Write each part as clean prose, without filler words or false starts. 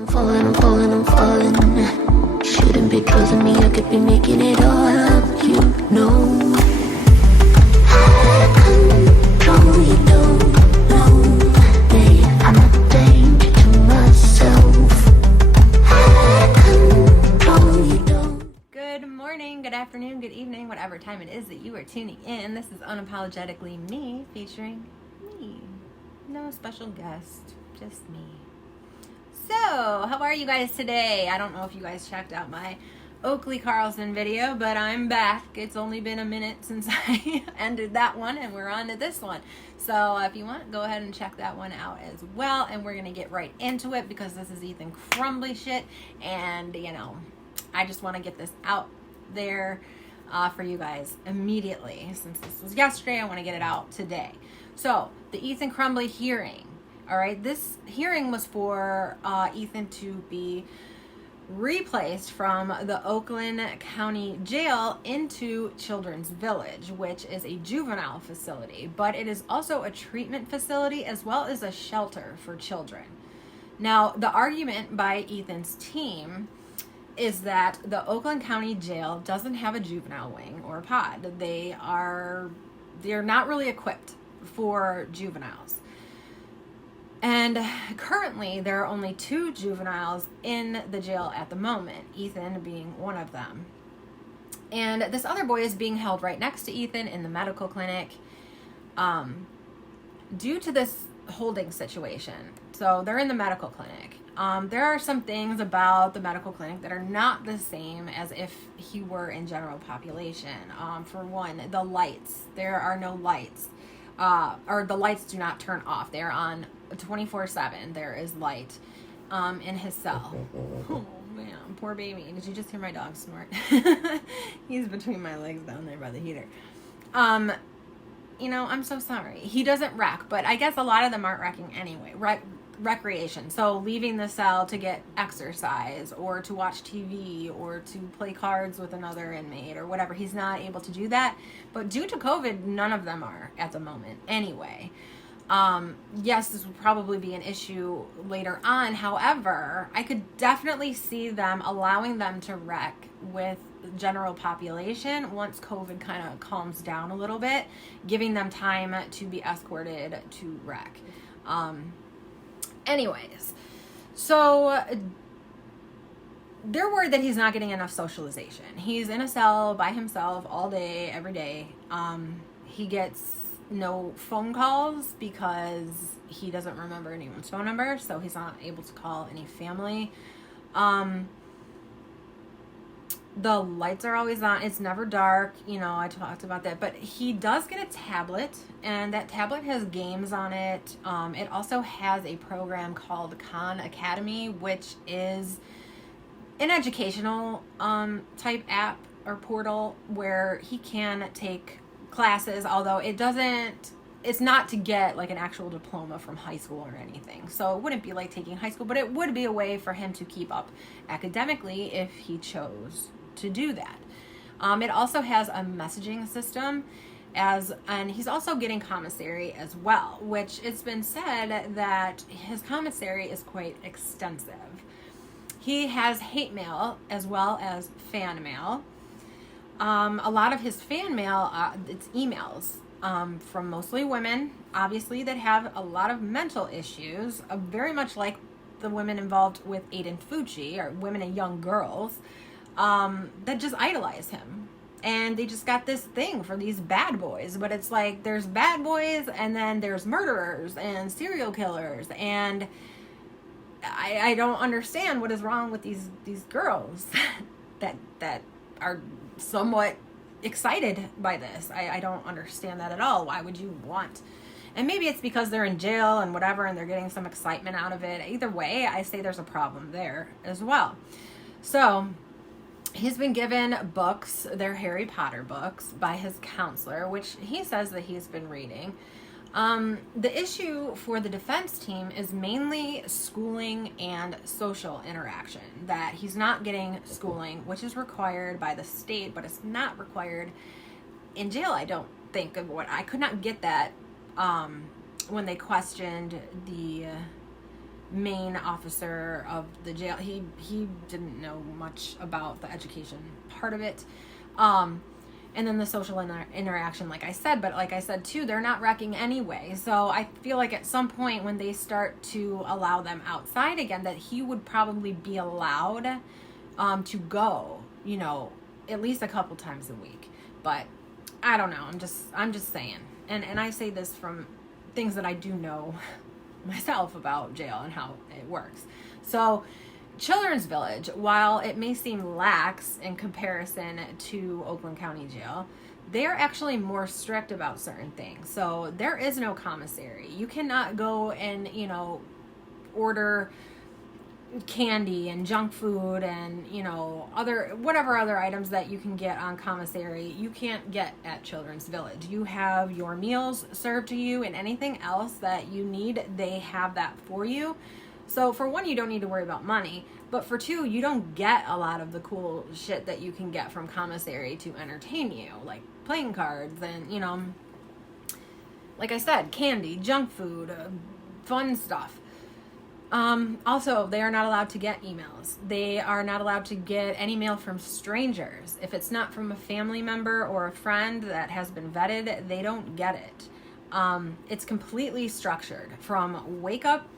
I'm falling, I'm falling. Shouldn't be trusting me, I could be making it all up, you know. Out of control, you don't know. Babe, I'm a danger to myself. Out of control, you don't. Good morning, good afternoon, good evening, whatever time it is that you are tuning in. This is Unapologetically Me, featuring me. No special guest, just me. So, how are you guys today? I don't know if you guys checked out my Oakley Carlson video, but I'm back. It's only been a minute since I ended that one, and we're on to this one. So, if you want, go ahead and check that one out as well, and we're going to get right into it because this is Ethan Crumbley shit, and, you know, I just want to get this out there for you guys immediately. Since this was yesterday, I want to get it out today. So, the Ethan Crumbley hearing. All right, this hearing was for Ethan to be replaced from the Oakland County Jail into Children's Village, which is a juvenile facility, but it is also a treatment facility as well as a shelter for children. Now, the argument by Ethan's team is that the Oakland County Jail doesn't have a juvenile wing or a pod. They're not really equipped for juveniles. And currently, there are only 2 juveniles in the jail at the moment, Ethan being one of them. And this other boy is being held right next to Ethan in the medical clinic due to this holding situation. So they're in the medical clinic. There are some things about the medical clinic that are not the same as if he were in general population. For one, the lights. There are no lights. Or the lights do not turn off. They're on 24/7. There is light in his cell. Oh man, poor baby. Did you just hear my dog snort? He's between my legs down there by the heater. You know, I'm so sorry. He doesn't rec, but I guess a lot of them aren't recking anyway. Recreation. So leaving the cell to get exercise or to watch TV or to play cards with another inmate or whatever. He's not able to do that. But due to COVID, none of them are at the moment anyway. Yes, this would probably be an issue later on. However, I could definitely see them allowing them to rec with general population once COVID kind of calms down a little bit, giving them time to be escorted to rec. Anyways, so they're worried that he's not getting enough socialization. He's in a cell by himself all day, every day. He gets no phone calls because he doesn't remember anyone's phone number, so he's not able to call any family. The lights are always on. It's never dark. You know, I talked about that. But he does get a tablet, and that tablet has games on it. It also has a program called Khan Academy, which is an educational type app or portal where he can take classes, although it's not to get like an actual diploma from high school or anything. So it wouldn't be like taking high school, but it would be a way for him to keep up academically if he chose to do that. It also has a messaging system and he's also getting commissary as well, which it's been said that his commissary is quite extensive. He has hate mail as well as fan mail. A lot of his fan mail, it's emails from mostly women, obviously, that have a lot of mental issues, very much like the women involved with Aiden Fucci, or women and young girls, that just idolize him. And they just got this thing for these bad boys. But it's like, there's bad boys, and then there's murderers and serial killers, and I don't understand what is wrong with these girls that are somewhat excited by this. I don't understand that at all. Why would you want? And maybe it's because they're in jail and whatever, and they're getting some excitement out of it. Either way, I say there's a problem there as well. So he's been given books. They're Harry Potter books by his counselor, which he says that he's been reading. The issue for the defense team is mainly schooling and social interaction, that he's not getting schooling, which is required by the state, but it's not required in jail. I don't think of what, I could not get that, when they questioned the, main officer of the jail. He didn't know much about the education part of it. And then the social interaction, like I said, but like I said too, they're not wrecking anyway. So I feel like at some point when they start to allow them outside again, that he would probably be allowed to go, you know, at least a couple times a week. But I don't know. I'm just saying. And I say this from things that I do know myself about jail and how it works. So Children's Village, while it may seem lax in comparison to Oakland County Jail, they're actually more strict about certain things. So there is no commissary. You cannot go and, you know, order candy and junk food and, you know, whatever other items that you can get on commissary, you can't get at Children's Village. You have your meals served to you, and anything else that you need, they have that for you. So for one, you don't need to worry about money, but for two, you don't get a lot of the cool shit that you can get from commissary to entertain you, like playing cards and, you know, like I said, candy, junk food, fun stuff. Also, they are not allowed to get emails. They are not allowed to get any mail from strangers. If it's not from a family member or a friend that has been vetted, they don't get it. It's completely structured from wake up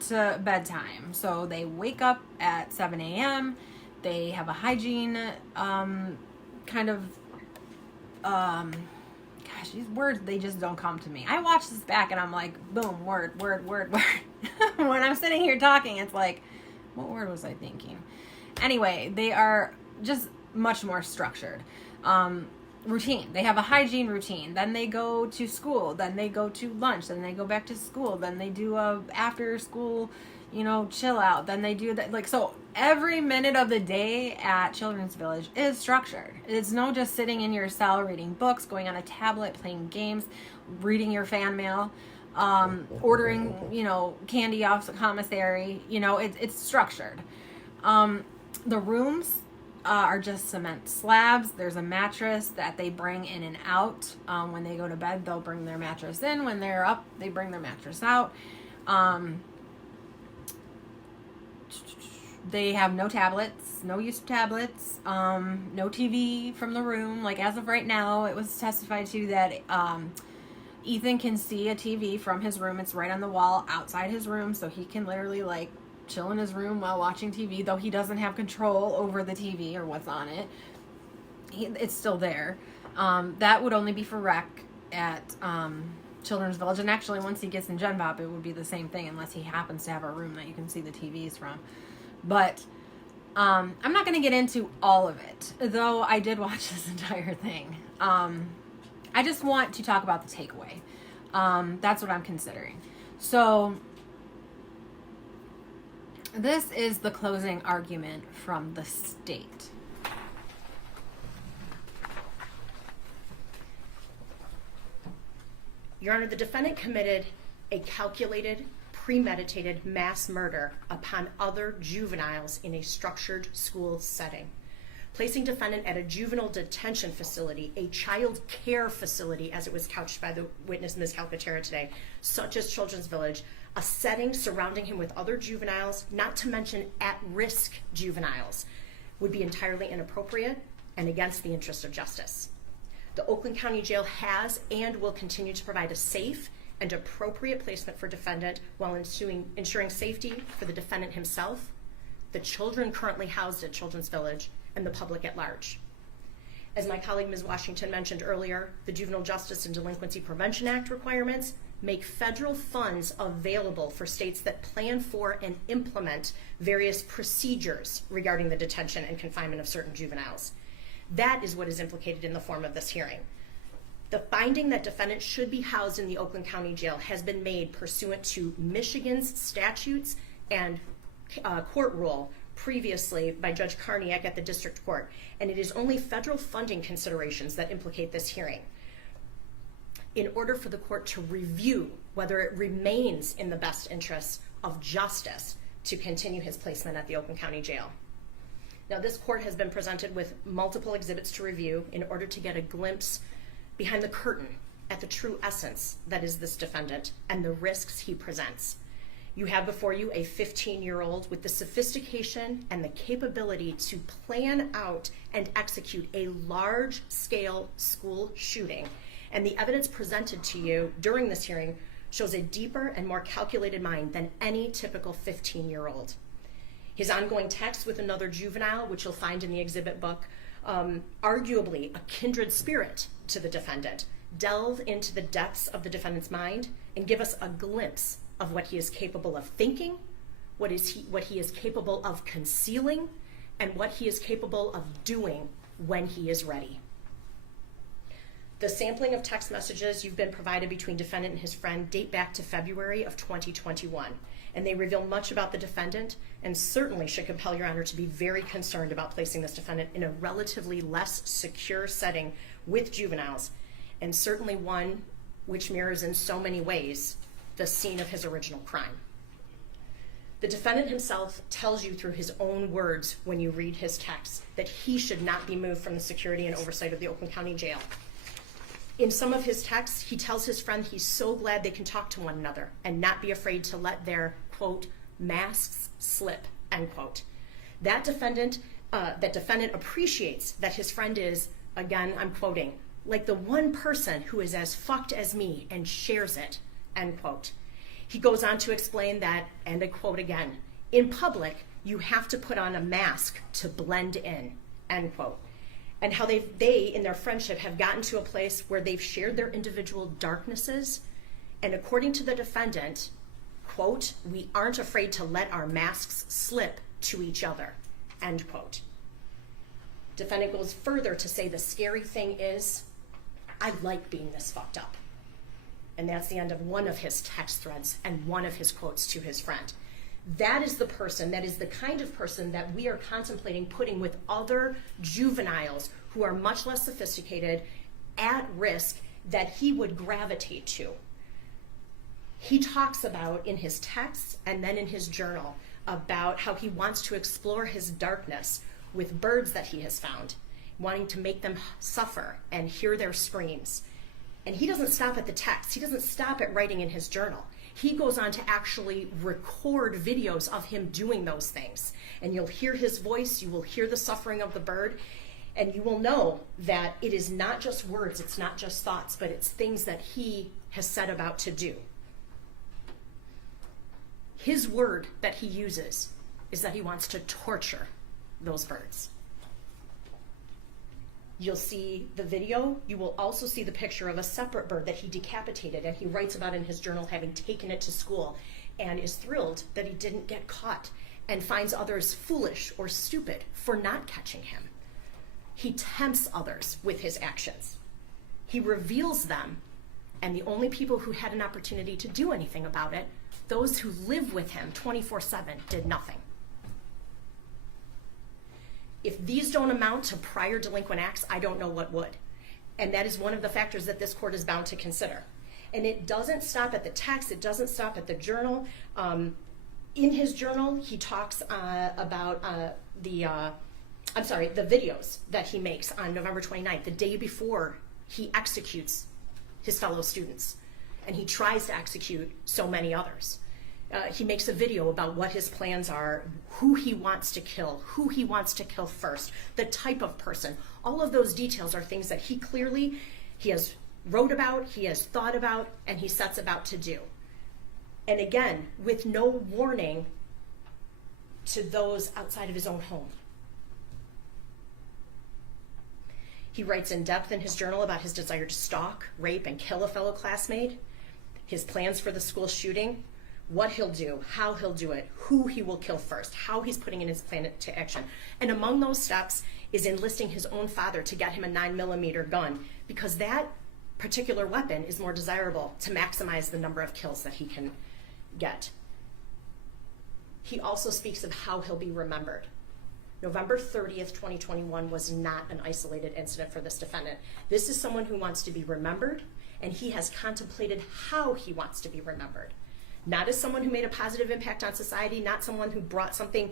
to bedtime. So they wake up at 7 a.m. They have a hygiene kind of gosh, these words, they just don't come to me. I watch this back and I'm like, boom, word. When I'm sitting here talking, it's like, what word was I thinking? Anyway, they are just much more structured. Routine. They have a hygiene routine. Then they go to school. Then they go to lunch. Then they go back to school. Then they do a after school, you know, chill out. Then they do that. Like, so every minute of the day at Children's Village is structured. It's no just sitting in your cell reading books, going on a tablet, playing games, reading your fan mail, ordering, you know, candy off the commissary. You know, it's structured. The rooms are just cement slabs. There's a mattress that they bring in and out. When they go to bed, they'll bring their mattress in. When they're up, they bring their mattress out. They have no tablets, no use of tablets, no TV from the room. Like, as of right now, it was testified to that Ethan can see a TV from his room. It's right on the wall outside his room, so he can literally, like, chill in his room while watching TV, though he doesn't have control over the TV or what's on it. It's still there. That would only be for rec at Children's Village, and actually once he gets in Gen Pop, it would be the same thing unless he happens to have a room that you can see the TVs from. But I'm not going to get into all of it, though I did watch this entire thing. I just want to talk about the takeaway. That's what I'm considering. So this is the closing argument from the state. Your Honor, the defendant committed a calculated, premeditated mass murder upon other juveniles in a structured school setting, placing defendant at a juvenile detention facility, a child care facility, as it was couched by the witness, Ms. Calcaterra, today, such as Children's Village, a setting surrounding him with other juveniles, not to mention at-risk juveniles, would be entirely inappropriate and against the interest of justice. The Oakland County Jail has and will continue to provide a safe and appropriate placement for defendant while ensuring safety for the defendant himself, the children currently housed at Children's Village, and the public at large. As my colleague Ms. Washington mentioned earlier, the Juvenile Justice and Delinquency Prevention Act requirements make federal funds available for states that plan for and implement various procedures regarding the detention and confinement of certain juveniles. That is what is implicated in the form of this hearing. The finding that defendants should be housed in the Oakland County Jail has been made pursuant to Michigan's statutes and court rule previously by Judge Karniak at the district court, and it is only federal funding considerations that implicate this hearing. In order for the court to review whether it remains in the best interests of justice to continue his placement at the Oakland County Jail. Now, this court has been presented with multiple exhibits to review in order to get a glimpse behind the curtain at the true essence that is this defendant and the risks he presents. You have before you a 15-year-old with the sophistication and the capability to plan out and execute a large-scale school shooting. And the evidence presented to you during this hearing shows a deeper and more calculated mind than any typical 15-year-old. His ongoing text with another juvenile, which you'll find in the exhibit book, arguably a kindred spirit to the defendant, delve into the depths of the defendant's mind and give us a glimpse of what he is capable of thinking, what he is capable of concealing, and what he is capable of doing when he is ready. The sampling of text messages you've been provided between defendant and his friend date back to February of 2021, and they reveal much about the defendant and certainly should compel Your Honor to be very concerned about placing this defendant in a relatively less secure setting with juveniles, and certainly one which mirrors in so many ways the scene of his original crime. The defendant himself tells you through his own words when you read his text that he should not be moved from the security and oversight of the Oakland County Jail. In some of his texts, he tells his friend he's so glad they can talk to one another and not be afraid to let their, quote, masks slip, end quote. That defendant appreciates that his friend is, again, I'm quoting, like the one person who is as fucked as me and shares it, end quote. He goes on to explain that, and I quote again, in public, you have to put on a mask to blend in, end quote. And how they, in their friendship, have gotten to a place where they've shared their individual darknesses. And according to the defendant, quote, we aren't afraid to let our masks slip to each other, end quote. Defendant goes further to say the scary thing is, I like being this fucked up. And that's the end of one of his text threads and one of his quotes to his friend. That is the person, that is the kind of person that we are contemplating putting with other juveniles who are much less sophisticated, at risk, that he would gravitate to. He talks about in his texts and then in his journal about how he wants to explore his darkness with birds that he has found, wanting to make them suffer and hear their screams. And he doesn't stop at the text. He doesn't stop at writing in his journal. He goes on to actually record videos of him doing those things. And you'll hear his voice, you will hear the suffering of the bird, and you will know that it is not just words, it's not just thoughts, but it's things that he has set about to do. His word that he uses is that he wants to torture those birds. You'll see the video. You will also see the picture of a separate bird that he decapitated, and he writes about in his journal having taken it to school and is thrilled that he didn't get caught and finds others foolish or stupid for not catching him. He tempts others with his actions. He reveals them, and the only people who had an opportunity to do anything about it, those who live with him 24/7, did nothing. If these don't amount to prior delinquent acts, I don't know what would. And that is one of the factors that this court is bound to consider. And it doesn't stop at the text, it doesn't stop at the journal. In his journal, he talks about the videos that he makes on November 29th, the day before he executes his fellow students. And he tries to execute so many others. He makes a video about what his plans are, who he wants to kill first, the type of person. All of those details are things that he has wrote about, he has thought about, and he sets about to do. And again, with no warning to those outside of his own home. He writes in depth in his journal about his desire to stalk, rape, and kill a fellow classmate, his plans for the school shooting, what he'll do, how he'll do it, who he will kill first, how he's putting in his plan to action. And among those steps is enlisting his own father to get him a 9mm gun, because that particular weapon is more desirable to maximize the number of kills that he can get. He also speaks of how he'll be remembered. November 30th, 2021 was not an isolated incident for this defendant. This is someone who wants to be remembered, and he has contemplated how he wants to be remembered. Not as someone who made a positive impact on society, not someone who brought something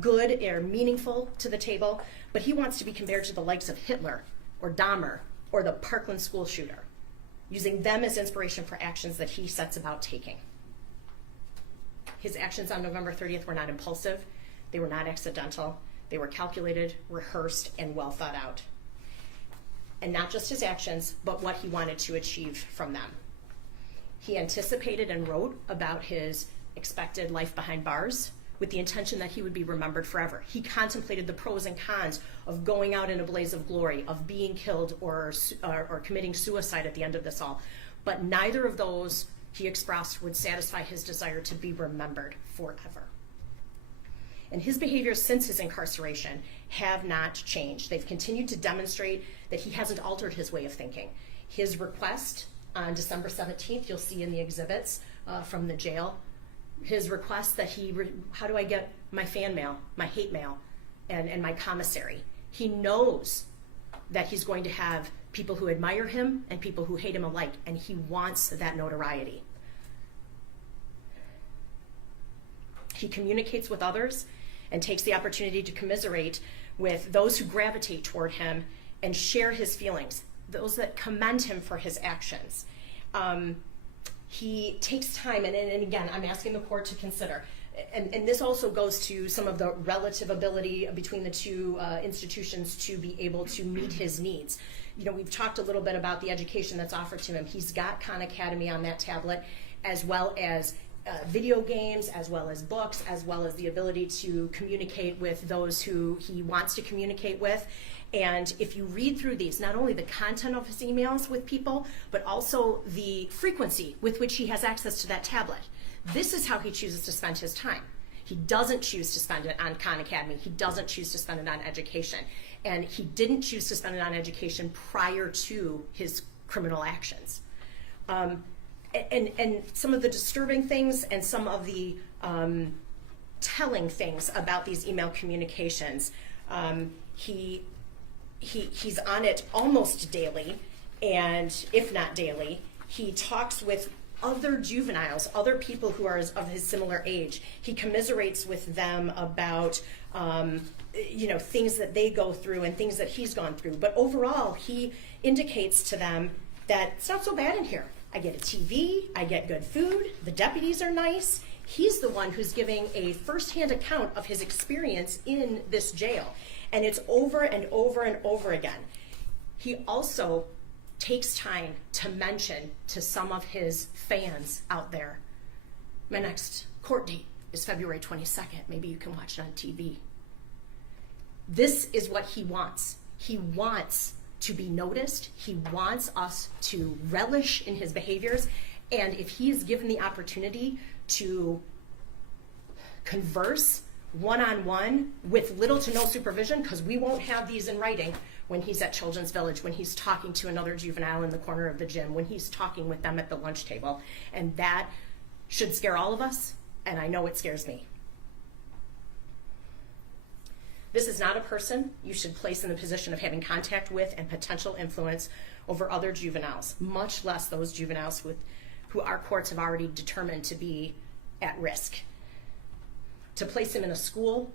good or meaningful to the table, but he wants to be compared to the likes of Hitler or Dahmer or the Parkland school shooter, using them as inspiration for actions that he sets about taking. His actions on November 30th were not impulsive. They were not accidental. They were calculated, rehearsed, and well thought out. And not just his actions, but what he wanted to achieve from them. He anticipated and wrote about his expected life behind bars with the intention that he would be remembered forever. He contemplated the pros and cons of going out in a blaze of glory, of being killed or committing suicide at the end of this all. But neither of those, he expressed, would satisfy his desire to be remembered forever. And his behaviors since his incarceration have not changed. They've continued to demonstrate that he hasn't altered his way of thinking. His request on December 17th, you'll see in the exhibits from the jail, his request that how do I get my fan mail, my hate mail, and my commissary? He knows that he's going to have people who admire him and people who hate him alike, and he wants that notoriety. He communicates with others and takes the opportunity to commiserate with those who gravitate toward him and share his feelings, those that commend him for his actions. He takes time, and again, I'm asking the court to consider, and this also goes to some of the relative ability between the two institutions to be able to meet his needs. You know, we've talked a little bit about the education that's offered to him. He's got Khan Academy on that tablet, as well as video games, as well as books, as well as the ability to communicate with those who he wants to communicate with. And if you read through these, not only the content of his emails with people, but also the frequency with which he has access to that tablet. This is how he chooses to spend his time. He doesn't choose to spend it on Khan Academy. He doesn't choose to spend it on education. And he didn't choose to spend it on education prior to his criminal actions. And some of the disturbing things and some of the telling things about these email communications, he's on it almost daily, and if not daily, he talks with other juveniles, other people who are of his similar age. He commiserates with them about things that they go through and things that he's gone through. But overall, he indicates to them that it's not so bad in here. I get a TV, I get good food, the deputies are nice. He's the one who's giving a firsthand account of his experience in this jail. And it's over and over and over again. He also takes time to mention to some of his fans out there, my next court date is February 22nd. Maybe you can watch it on TV. This is what he wants. He wants to be noticed. He wants us to relish in his behaviors. And if he is given the opportunity to converse one-on-one with little to no supervision, because we won't have these in writing when he's at Children's Village, when he's talking to another juvenile in the corner of the gym, when he's talking with them at the lunch table. And that should scare all of us, and I know it scares me. This is not a person you should place in the position of having contact with and potential influence over other juveniles, much less those juveniles who our courts have already determined to be at risk. To place him in a school,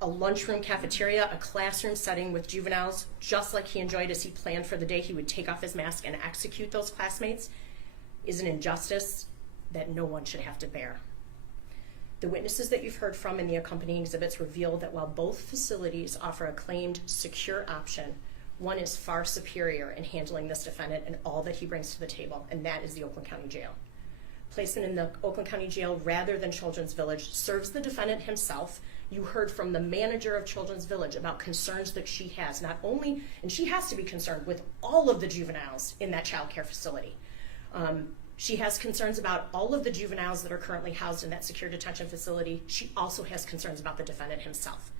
a lunchroom cafeteria, a classroom setting with juveniles, just like he enjoyed as he planned for the day he would take off his mask and execute those classmates, is an injustice that no one should have to bear. The witnesses that you've heard from in the accompanying exhibits reveal that while both facilities offer a claimed secure option, one is far superior in handling this defendant and all that he brings to the table, and that is the Oakland County Jail. Placement in the Oakland County Jail rather than Children's Village serves the defendant himself. You heard from the manager of Children's Village about concerns that she has, not only, and she has to be concerned with all of the juveniles in that child care facility. She has concerns about all of the juveniles that are currently housed in that secure detention facility. She also has concerns about the defendant himself.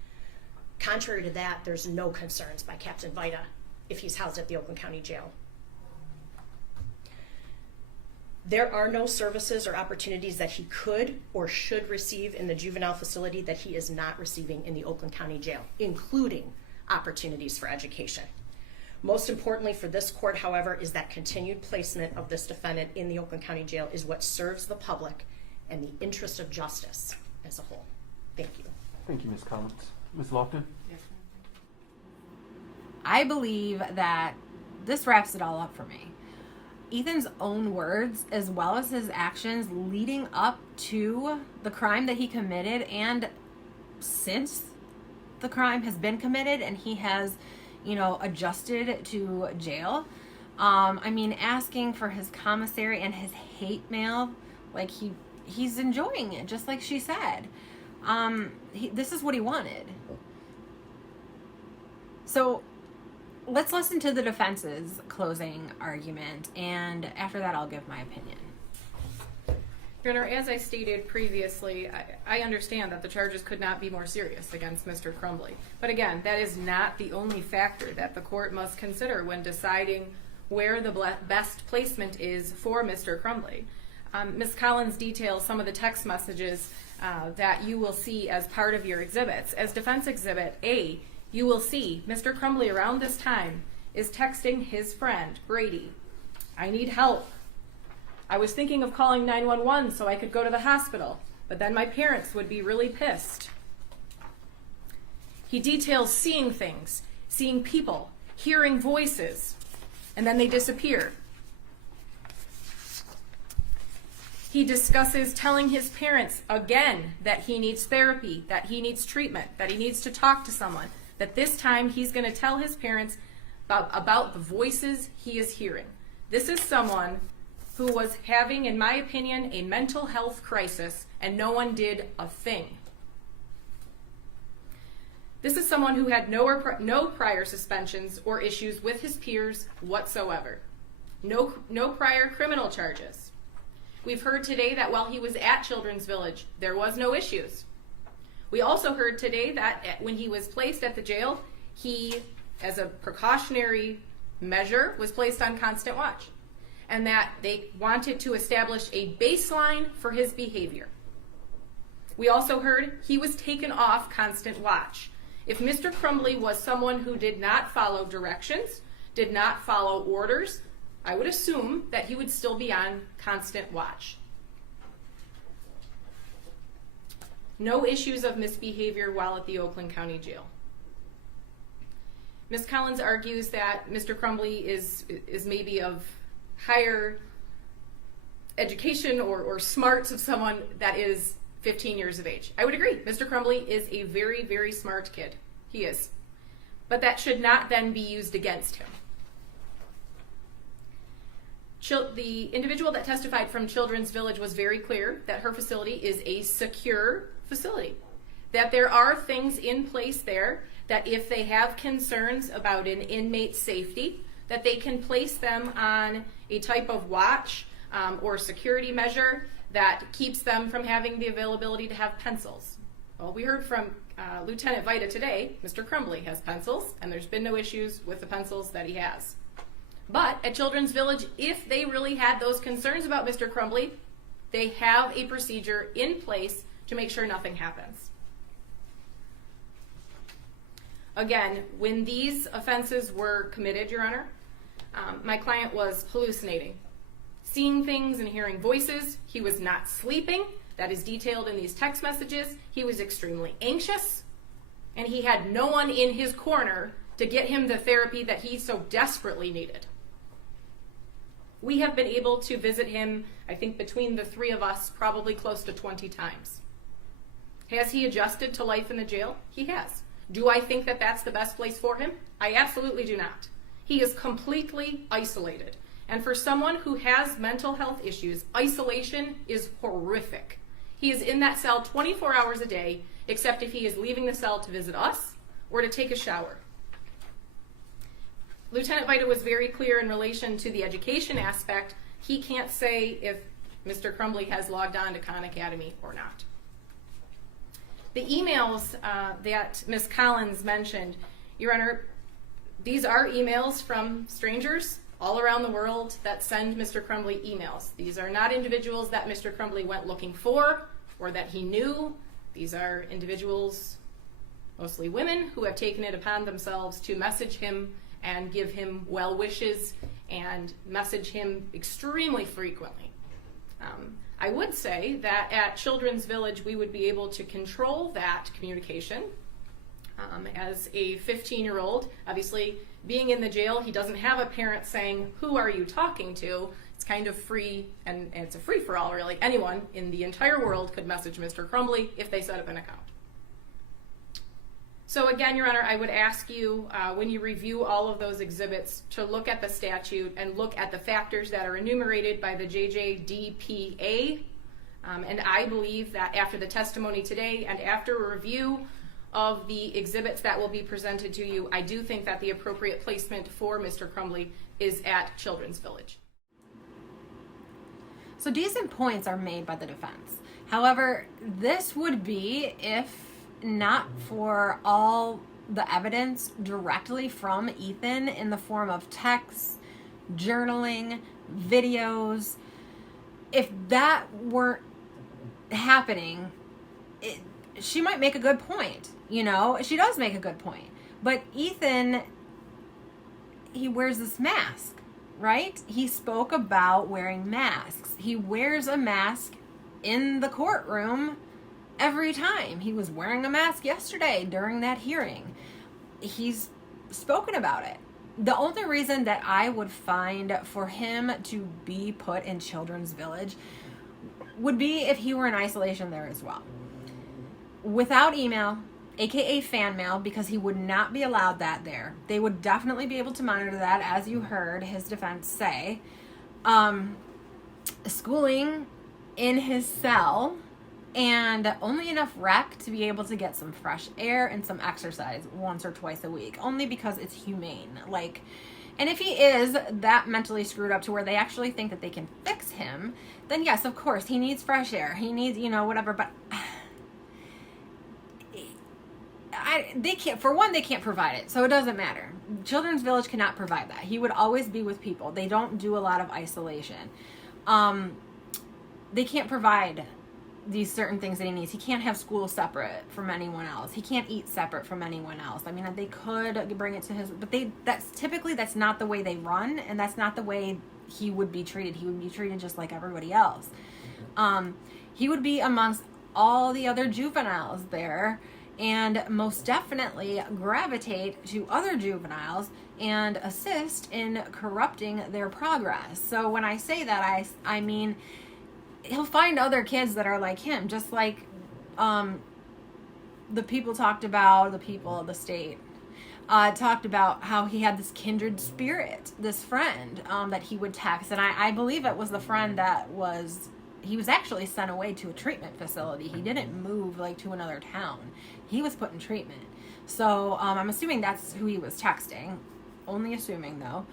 Contrary to that, there's no concerns by Captain Vita if he's housed at the Oakland County Jail. There are no services or opportunities that he could or should receive in the juvenile facility that he is not receiving in the Oakland County Jail, including opportunities for education. Most importantly for this court, however, is that continued placement of this defendant in the Oakland County Jail is what serves the public and the interest of justice as a whole. Thank you. Thank you, Ms. Collins. Ms. Lofton? Yes, I believe that this wraps it all up for me. Ethan's own words as well as his actions leading up to the crime that he committed and since the crime has been committed and he has, adjusted to jail. I mean, asking for his commissary and his hate mail, like he's enjoying it, just like she said. This is what he wanted. So let's listen to the defense's closing argument, and after that I'll give my opinion. Your Honor, as I stated previously, I understand that the charges could not be more serious against Mr. Crumbley. But again, that is not the only factor that the court must consider when deciding where the best placement is for Mr. Crumbley. Ms. Collins details some of the text messages that you will see as part of your exhibits. As Defense Exhibit A, you will see Mr. Crumbley around this time is texting his friend, Brady, "I need help. I was thinking of calling 911 so I could go to the hospital, but then my parents would be really pissed." He details seeing things, seeing people, hearing voices, and then they disappear. He discusses telling his parents again that he needs therapy, that he needs treatment, that he needs to talk to someone, that this time he's going to tell his parents about the voices he is hearing. This is someone who was having, in my opinion, a mental health crisis, and no one did a thing. This is someone who had no prior suspensions or issues with his peers whatsoever. No prior criminal charges. We've heard today that while he was at Children's Village, there was no issues. We also heard today that when he was placed at the jail, he, as a precautionary measure, was placed on constant watch, and that they wanted to establish a baseline for his behavior. We also heard he was taken off constant watch. If Mr. Crumbley was someone who did not follow directions, did not follow orders, I would assume that he would still be on constant watch. No issues of misbehavior while at the Oakland County Jail. Ms. Collins argues that Mr. Crumbley is maybe of higher education or smarts of someone that is 15 years of age. I would agree. Mr. Crumbley is a very, very smart kid. He is. But that should not then be used against him. The individual that testified from Children's Village was very clear that her facility is a secure facility, that there are things in place there that if they have concerns about an inmate's safety, that they can place them on a type of watch or security measure that keeps them from having the availability to have pencils. Well, we heard from Lieutenant Vita today, Mr. Crumbley has pencils, and there's been no issues with the pencils that he has. But at Children's Village, if they really had those concerns about Mr. Crumbley, they have a procedure in place to make sure nothing happens. Again, when these offenses were committed, Your Honor, my client was hallucinating, seeing things and hearing voices. He was not sleeping. That is detailed in these text messages. He was extremely anxious, and he had no one in his corner to get him the therapy that he so desperately needed. We have been able to visit him, I think between the three of us, probably close to 20 times. Has he adjusted to life in the jail? He has. Do I think that that's the best place for him? I absolutely do not. He is completely isolated. And for someone who has mental health issues, isolation is horrific. He is in that cell 24 hours a day, except if he is leaving the cell to visit us or to take a shower. Lieutenant Vita was very clear in relation to the education aspect. He can't say if Mr. Crumbley has logged on to Khan Academy or not. The emails that Ms. Collins mentioned, Your Honor, these are emails from strangers all around the world that send Mr. Crumbley emails. These are not individuals that Mr. Crumbley went looking for or that he knew. These are individuals, mostly women, who have taken it upon themselves to message him and give him well wishes and message him extremely frequently. I would say that at Children's Village we would be able to control that communication As a 15-year-old, obviously being in the jail, he doesn't have a parent saying, who are you talking to? It's kind of free, and it's a free-for-all, really. Anyone in the entire world could message Mr. Crumbley if they set up an account. So again, Your Honor, I would ask you, when you review all of those exhibits, to look at the statute and look at the factors that are enumerated by the JJDPA. And I believe that after the testimony today and after a review of the exhibits that will be presented to you, I do think that the appropriate placement for Mr. Crumbley is at Children's Village. So decent points are made by the defense. However, this would be if not for all the evidence directly from Ethan in the form of texts, journaling, videos. If that weren't happening, she might make a good point. You know, she does make a good point. But Ethan, he wears this mask, right? He spoke about wearing masks. He wears a mask in the courtroom every time. He was wearing a mask yesterday during that hearing. He's spoken about it. The only reason that I would find for him to be put in Children's Village would be if he were in isolation there as well. Without email, aka fan mail, because he would not be allowed that there. They would definitely be able to monitor that, as you heard his defense say. Schooling in his cell, and only enough rec to be able to get some fresh air and some exercise once or twice a week, only because it's humane. Like, and if he is that mentally screwed up to where they actually think that they can fix him, then yes, of course, he needs fresh air. He needs, you know, whatever, but they can't, for one, they can't provide it, so it doesn't matter. Children's Village cannot provide that. He would always be with people. They don't do a lot of isolation. They can't provide these certain things that he needs. He can't have school separate from anyone else. He can't eat separate from anyone else. I mean, they could bring it to his, but that's not the way they run, and that's not the way he would be treated. He would be treated just like everybody else. He would be amongst all the other juveniles there, and most definitely gravitate to other juveniles and assist in corrupting their progress. So when I say that, I mean, he'll find other kids that are like him, just like the people of the state talked about how he had this kindred spirit, this friend that he would text. And I believe it was the friend that he was actually sent away to a treatment facility. He didn't move like to another town. He was put in treatment. So I'm assuming that's who he was texting. Only assuming though.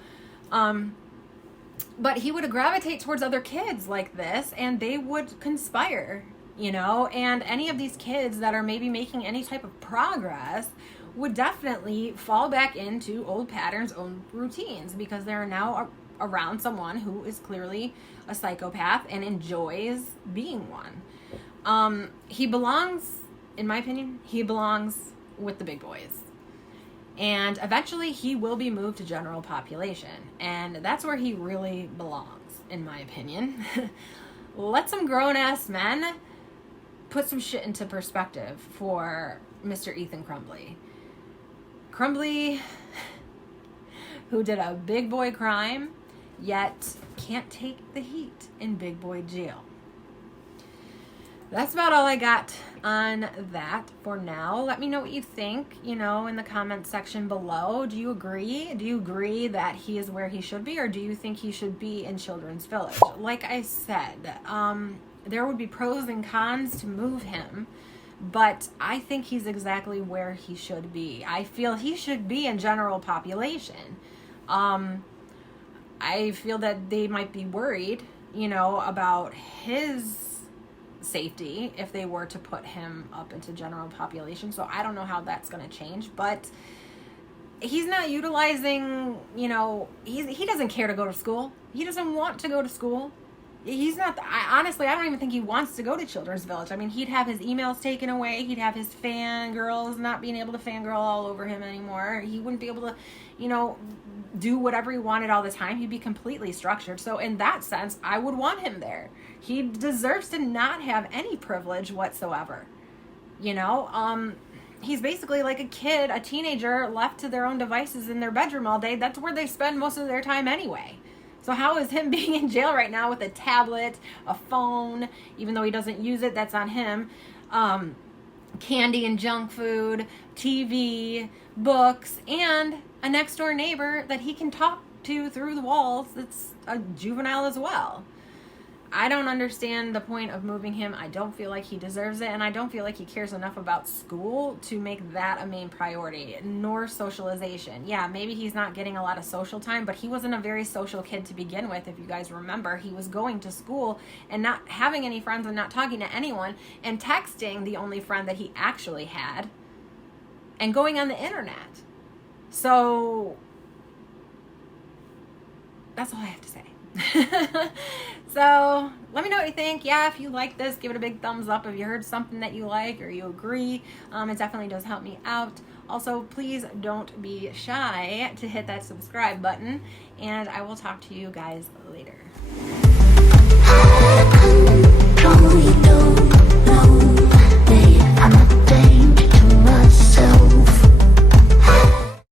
But he would gravitate towards other kids like this, and they would conspire, you know, and any of these kids that are maybe making any type of progress would definitely fall back into old patterns, old routines, because they're now around someone who is clearly a psychopath and enjoys being one. He belongs, in my opinion, with the big boys. And eventually he will be moved to general population. And that's where he really belongs, in my opinion. Let some grown-ass men put some shit into perspective for Mr. Ethan Crumbley. Crumbley, who did a big boy crime, yet can't take the heat in big boy jail. That's about all I got on that for now. Let me know what you think, you know, in the comment section below. Do you agree? Do you agree that he is where he should be, or do you think he should be in Children's Village? Like I said, there would be pros and cons to move him, but I think he's exactly where he should be. I feel he should be in general population. I feel that they might be worried, you know, about his safety if they were to put him up into general population. So I don't know how that's going to change, but he's not utilizing, you know, he doesn't care to go to school. He doesn't want to go to school. He's not, honestly, I don't even think he wants to go to Children's Village. I mean, he'd have his emails taken away. He'd have his fangirls not being able to fangirl all over him anymore. He wouldn't be able to, you know, do whatever he wanted all the time. He'd be completely structured. So in that sense, I would want him there. He deserves to not have any privilege whatsoever. You know, he's basically like a kid, a teenager left to their own devices in their bedroom all day. That's where they spend most of their time anyway. So how is him being in jail right now with a tablet, a phone, even though he doesn't use it, that's on him, candy and junk food, TV, books, and a next door neighbor that he can talk to through the walls that's a juvenile as well. I don't understand the point of moving him. I don't feel like he deserves it, and I don't feel like he cares enough about school to make that a main priority, nor socialization. Yeah, maybe he's not getting a lot of social time, but he wasn't a very social kid to begin with. If you guys remember, he was going to school and not having any friends and not talking to anyone, and texting the only friend that he actually had, and going on the internet. So that's all I have to say. So let me know what you think. Yeah, if you like this, give it a big thumbs up. If you heard something that you like or you agree, it definitely does help me out. Also, please don't be shy to hit that subscribe button, and I will talk to you guys later.